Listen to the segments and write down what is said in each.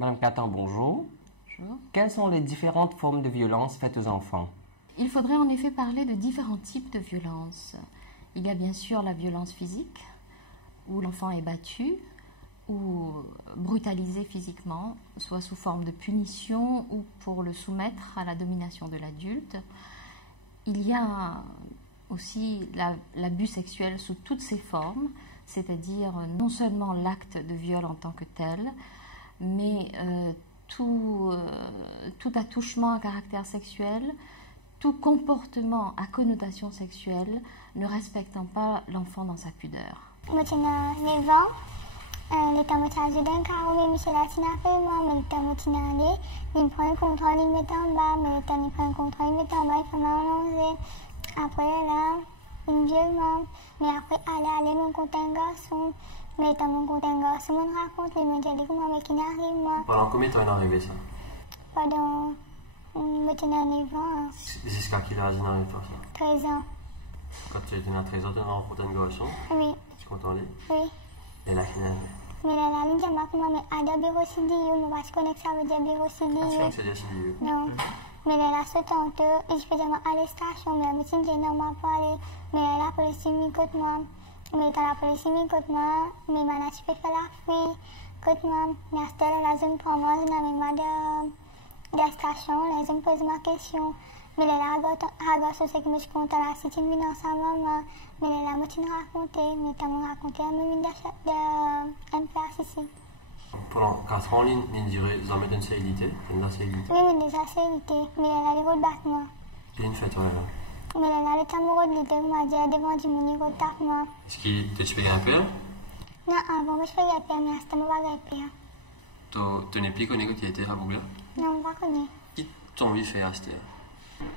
Madame Catan, bonjour. Bonjour. Quelles sont les différentes formes de violence faites aux enfants? Il faudrait en effet parler de différents types de violences. Il y a bien sûr la violence physique, où l'enfant est battu ou brutalisé physiquement, soit sous forme de punition ou pour le soumettre à la domination de l'adulte. Il y a aussi l'abus sexuel sous toutes ses formes, c'est-à-dire non seulement l'acte de viol en tant que tel, mais tout attouchement à caractère sexuel, tout comportement à connotation sexuelle ne respectant pas l'enfant dans sa pudeur. Mais après, aller mon compte un garçon. Mais dans mon compte un garçon, on raconte les mondiales comment avec qui arrive moi. Pendant combien de temps il est arrivé ça? Pendant maintenant 9 ans. Jusqu'à quel âge il arrive faire ça? 13 ans. Quand tu étais à 13 ans, tu as rencontré un garçon? Oui. Tu m'entendais? Oui. Et là, il a mais la ligne de ma maman, mais à birocidie, mais je connais que ça veut dire birocidie. c'est birocidie. Non. Mais elle a ce temps, et je peux dire à la station, mais la médecine j'ai normalement pas aller. Mais elle a police contre moi. Mais dans la police contre moi, mais ma je peux faire la fuite contre moi. Mais à ce temps, la zone pour moi, je n'avais pas de la station, la zone pose ma question. Mais elle a raconté ce que je compte à la cité, mais dans sa maman. Mais elle a moitié raconté, mais t'as raconté un moment d'un place ici. Pendant 4 ans, il dirait, vous en mettez une célébrité? Oui, mais déjà célébrité, mais elle a les rôles battements. Puis une fête, ouais, là. Mais elle a le tambour de l'idée, m'a dit, devant du monde, il retard, moi. Est-ce qu'il te fait grimper? Non, avant, je fais grimper, mais à ce moment, je vais grimper. Tu n'es plus connu que tu étais à Bougla? Non, je ne connais pas. Qui t'a envie de faire acheter?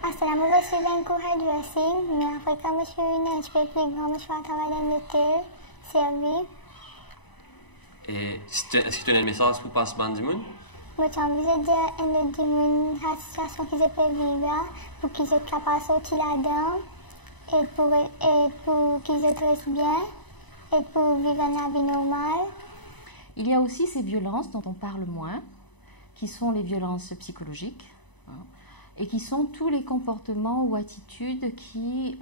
Ah, c'est la mauvaise chose d'un cours de dressing, mais après, quand je suis une je peux plus grand, je fais un travail dans l'hôtel, servi. Et est-ce que tu as un message pour passer par du monde? Moi, j'ai envie de dire une situation qu'ils peuvent vivre là, pour qu'ils soient capables de sortir là-dedans, et pour qu'ils se restent bien, et pour vivre une vie normale. Il y a aussi ces violences dont on parle moins, qui sont les violences psychologiques, et qui sont tous les comportements ou attitudes qui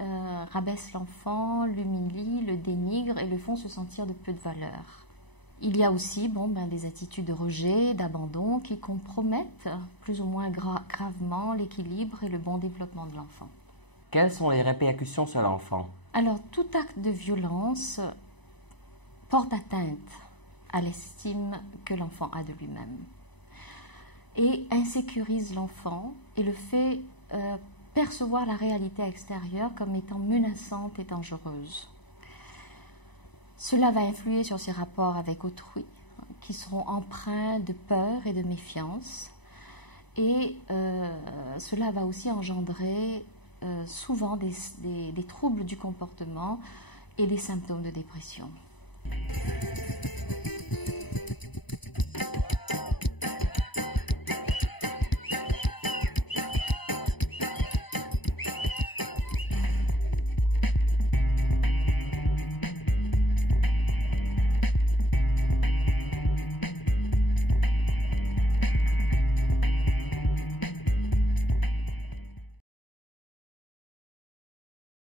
rabaissent l'enfant, l'humilient, le dénigrent et le font se sentir de peu de valeur. Il y a aussi des attitudes de rejet, d'abandon qui compromettent plus ou moins gravement l'équilibre et le bon développement de l'enfant. Quelles sont les répercussions sur l'enfant? Alors, tout acte de violence porte atteinte à l'estime que l'enfant a de lui-même et insécurise l'enfant et le fait percevoir la réalité extérieure comme étant menaçante et dangereuse. Cela va influer sur ses rapports avec autrui, qui seront empreints de peur et de méfiance. Et cela va aussi engendrer souvent des troubles du comportement et des symptômes de dépression.